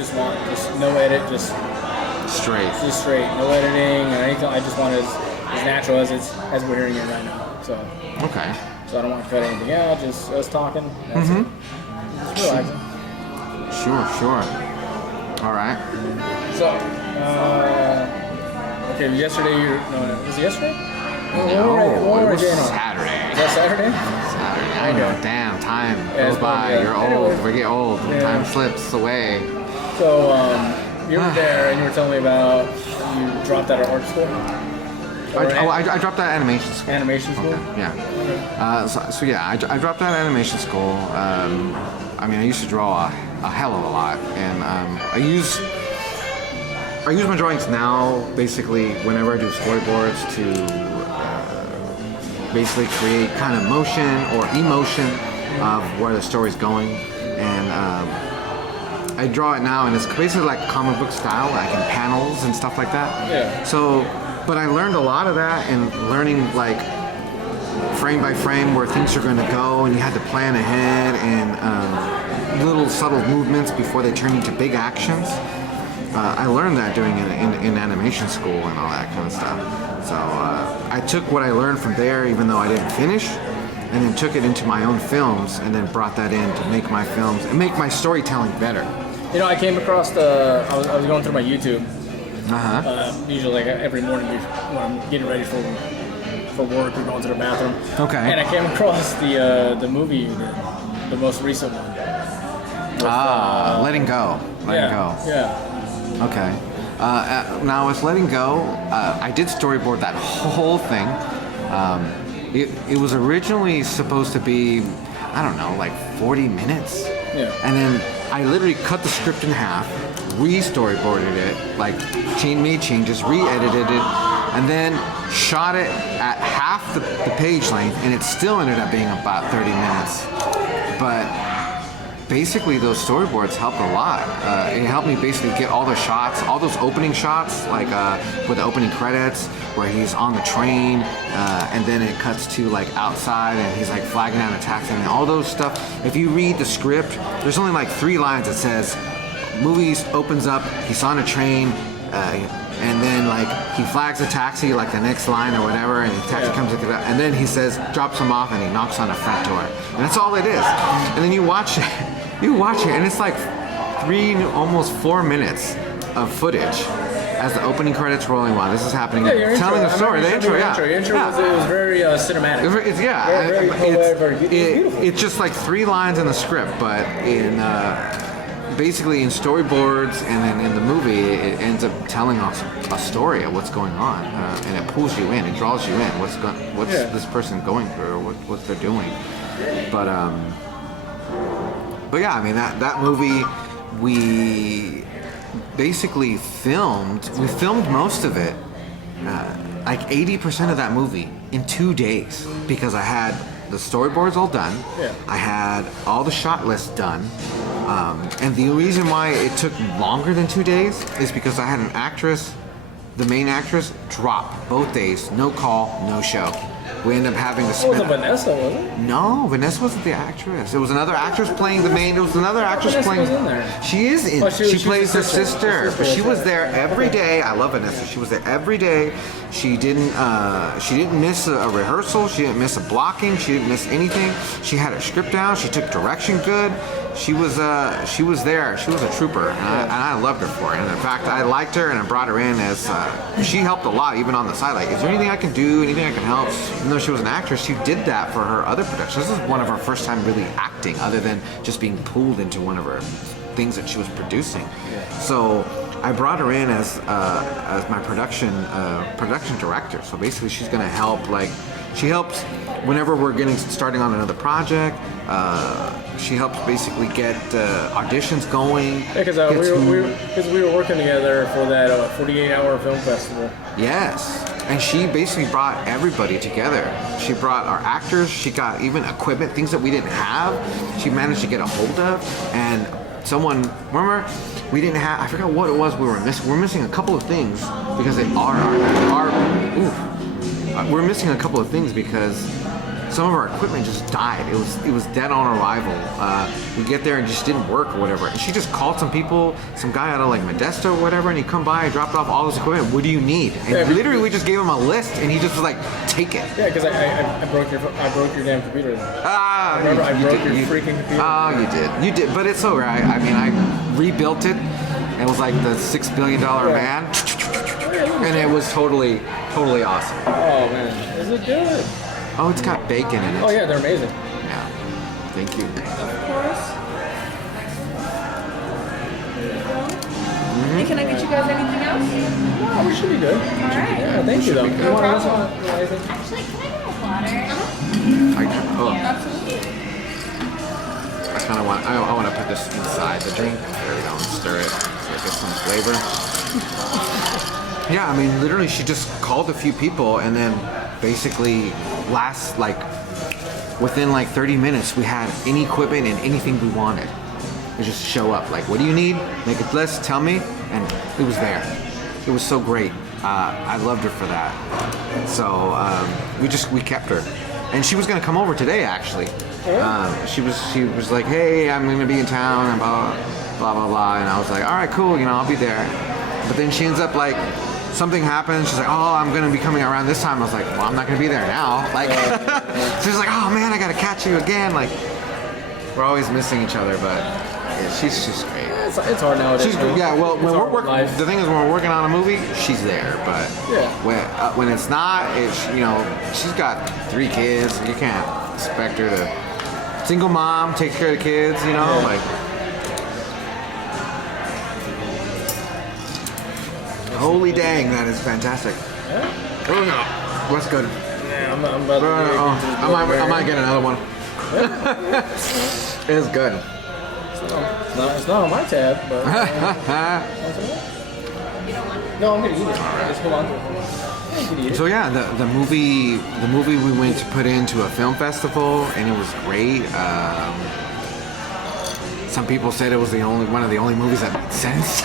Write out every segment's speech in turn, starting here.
just want no edit, just straight, no editing or anything. I just want it as natural as we're hearing it right now. So okay. So I don't want to cut anything out, just us talking. That's it. Just relaxing. Sure. All right. So, okay, yesterday was it yesterday? No, it was Saturday. Is that Saturday? Saturday. I know. Damn, time goes by. You're old. We get old. Yeah. Time slips away. So, you were there and you were telling me about you dropped out of art school. I dropped out of animation school. Animation school? Okay. Yeah. So yeah, I dropped out of animation school. I mean, I used to draw a hell of a lot, and I use my drawings now basically whenever I do storyboards to basically create kind of motion or emotion of where the story's going, and I draw it now, and it's basically like comic book style, like in panels and stuff like that. Yeah. So, but I learned a lot of that and learning like frame by frame where things are going to go, and you had to plan ahead and little subtle movements before they turn into big actions. I learned that doing it in animation school and all that kind of stuff. So I took what I learned from there, even though I didn't finish, and then took it into my own films and then brought that in to make my films and make my storytelling better. You know, I came across I was going through my YouTube. Usually like every morning when I'm getting ready for work or going to the bathroom. Okay. And I came across the movie you did, the most recent one. With, Letting Go. Letting Go. Yeah. Okay. Now with Letting Go, I did storyboard that whole thing. It was originally supposed to be, I don't know, like 40 minutes. Yeah. And then I literally cut the script in half, re-storyboarded it, like made changes, re-edited it, and then shot it at half the page length, and it still ended up being about 30 minutes. But basically those storyboards helped a lot. It helped me basically get all the shots, all those opening shots, like with the opening credits where he's on the train, and then it cuts to like outside and he's like flagging down a taxi and all those stuff. If you read the script, there's only like 3 lines that says, movies opens up, he's on a train, and then like he flags a taxi, like the next line or whatever, and the taxi comes to and then he says, drops him off, and he knocks on a front door, and that's all it is. And then you watch it, and it's like almost 4 minutes of footage as the opening credits rolling while this is happening, telling a story. The intro, was very cinematic. It's just like 3 lines in the script, but in basically in storyboards and then in the movie, it ends up telling us a story of what's going on, and it pulls you in, it draws you in. What's this person going through, or what they're doing? But yeah, I mean that movie, we basically filmed most of it, like 80% of that movie in 2 days, because I had the storyboards all done. Yeah. I had all the shot lists done. And the reason why it took longer than 2 days is because I had an actress, the main actress, drop both days, no call, no show. We ended up having to spend... It wasn't Vanessa, was it? No, Vanessa wasn't the actress. It was another actress playing the main... It was another actress playing... Was in there. She is in... She plays her sister. But she was there every day. I love Vanessa. She was there every day. She didn't miss a rehearsal. She didn't miss a blocking. She didn't miss anything. She had her script down. She took direction good. She was there. She was a trooper, and I loved her for it. And in fact, I liked her, and I brought her in as she helped a lot, even on the side. Like, is there anything I can do? Anything I can help? Even though she was an actress, she did that for her other productions. This is one of her first time really acting, other than just being pulled into one of her things that she was producing. Yeah. So I brought her in as my production director. So basically, she's going to help. Like, she helps whenever we're starting on another project. She helps basically get auditions going. Yeah, because we were working together for that 48-hour film festival. Yes, and she basically brought everybody together. She brought our actors. She got even equipment, things that we didn't have. She managed to get a hold of, and someone, remember, we didn't have, I forgot what it was we were missing. We're missing a couple of things because we're missing a couple of things because some of our equipment just died. It was dead on arrival. We get there and just didn't work or whatever. And she just called some people, some guy out of like Modesto or whatever, and he come by and dropped off all his equipment. What do you need? And literally we just gave him a list, and he just was like, take it. Yeah, because I broke your damn computer. Remember, I broke your freaking computer. Oh, you did, but it's alright. I mean, I rebuilt it. It was like the $6 billion man, and it was totally awesome. Oh man, is it good? Oh, it's got bacon in it. Oh yeah, they're amazing. Yeah, thank you. Of course. Hey, can I get you guys anything else? No, we should be good. Alright. Yeah, thank you though. You want this one? Actually, can I get a water? Absolutely. I kind of want. I want to put this inside the drink. There we go. And stir it so it gets some flavor. Yeah, I mean, literally, she just called a few people, and then basically within like 30 minutes, we had any equipment and anything we wanted. It just show up. Like, what do you need? Make a list. Tell me, and it was there. It was so great. I loved her for that. So we kept her, and she was gonna come over today actually. She was like, hey, I'm gonna be in town and blah blah blah, and I was like, all right, cool, I'll be there. But then she ends up like, something happens. She's like, oh, I'm gonna be coming around this time. I was like, well, I'm not gonna be there now. Like, she's like, oh man, I gotta catch you again. Like, we're always missing each other, but yeah, she's just great. It's hard nowadays. Well, when we're working, the thing is, when we're working on a movie, she's there. But when it's not, she's got 3 kids. You can't expect her to single mom, take care of the kids. Like. Holy dang, that is fantastic. Yeah? Oh no, what's good? Yeah, I'm about to I might get another one. It's good. It's not on my tab, but. No, I'm gonna eat it. Just hold on to it. So yeah, the movie we went to put into a film festival, and it was great. Some people said it was one of the only movies that made sense.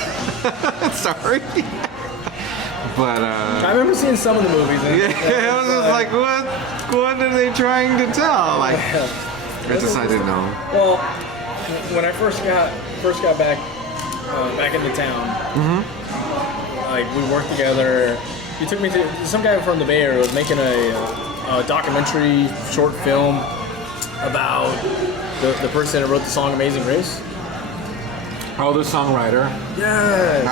Sorry. But I remember seeing some of the movies. Yeah, I was just like, what are they trying to tell? Like, I didn't know. Well, when I first got back into town, like we worked together. You took me to some guy from the Bay Area was making a documentary short film about the person that wrote the song "Amazing Grace." Oh, the songwriter. Yes.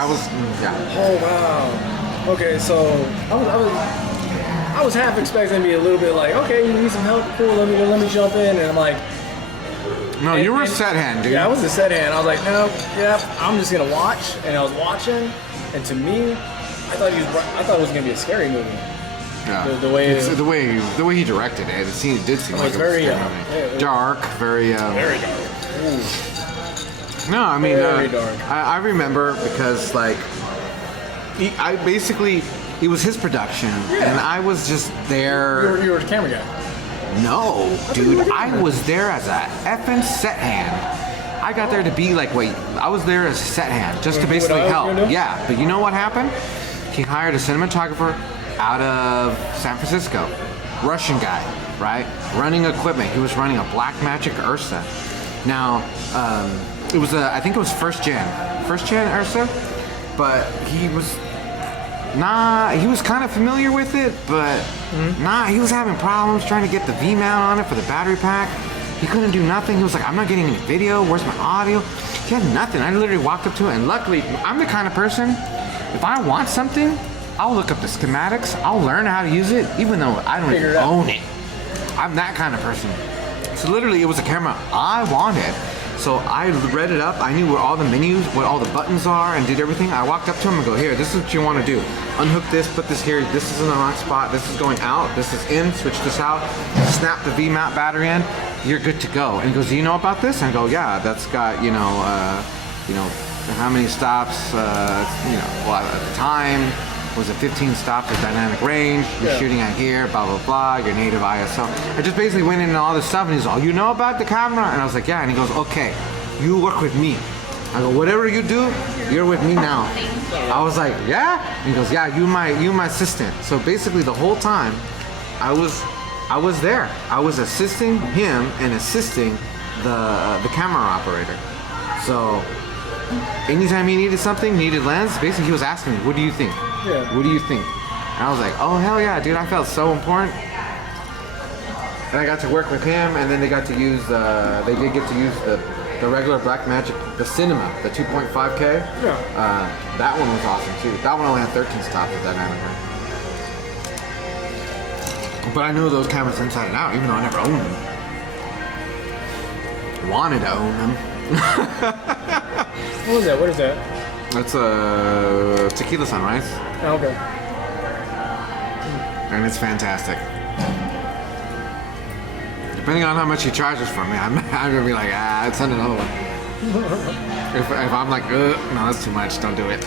Oh wow. Okay, so I was half expecting to be a little bit like, okay, you need some help, cool, let me jump in, and I'm like, no, you were a set hand, dude. Yeah, I was a set hand. I was like, no, yeah, I'm just gonna watch, and I was watching, and to me, I thought it was gonna be a scary movie. Yeah. The way he directed it, it did seem like it was very dark, very dark. Ooh. No, I mean, very dark. I remember because like. It was his production, and I was just there. You were the camera guy. No, dude, I was there as a effing set hand. I got there to be like, I was there as a set hand, just to basically help. Yeah, but you know what happened? He hired a cinematographer out of San Francisco, Russian guy, right? Running equipment. He was running a Blackmagic Ursa. Now, I think it was first gen Ursa. But he was kind of familiar with it, but he was having problems trying to get the V-mount on it for the battery pack. He couldn't do nothing. He was like, I'm not getting any video. Where's my audio? He had nothing. I literally walked up to it, and luckily, I'm the kind of person, if I want something, I'll look up the schematics. I'll learn how to use it, even though I don't even own it. I'm that kind of person. So literally, it was a camera I wanted. So I read it up. I knew where all the menus, what all the buttons are, and did everything. I walked up to him and go, here, this is what you want to do. Unhook this, put this here. This is in the wrong spot. This is going out. This is in. Switch this out. Snap the V-mount battery in. You're good to go. And he goes, do you know about this? And I go, yeah, that's got, how many stops, at the time. Was it 15 stops of dynamic range? You're shooting at here, blah, blah, blah, your native ISO. I just basically went into all this stuff, and he's all, you know about the camera? And I was like, yeah. And he goes, okay, you work with me. I go, whatever you do, you're with me now. I was like, yeah? And he goes, yeah, you my assistant. So basically the whole time, I I was there. I was assisting him and assisting the camera operator. So anytime he needed something, needed lens, basically he was asking me, what do you think? Yeah. What do you think? And I was like, oh hell yeah, dude, I felt so important. And I got to work with him, and then they got to use, they did get to use the regular Blackmagic, the Cinema, the 2.5K. Yeah. That one was awesome too. That one only had 13 stops with dynamic range. But I knew those cameras inside and out, even though I never owned them. Wanted to own them. What was that? What is that? That's a Tequila Sunrise, Oh, okay. and it's fantastic. Depending on how much he charges for me, I'm gonna be like, I'd send it over. If I'm like, no, that's too much, don't do it.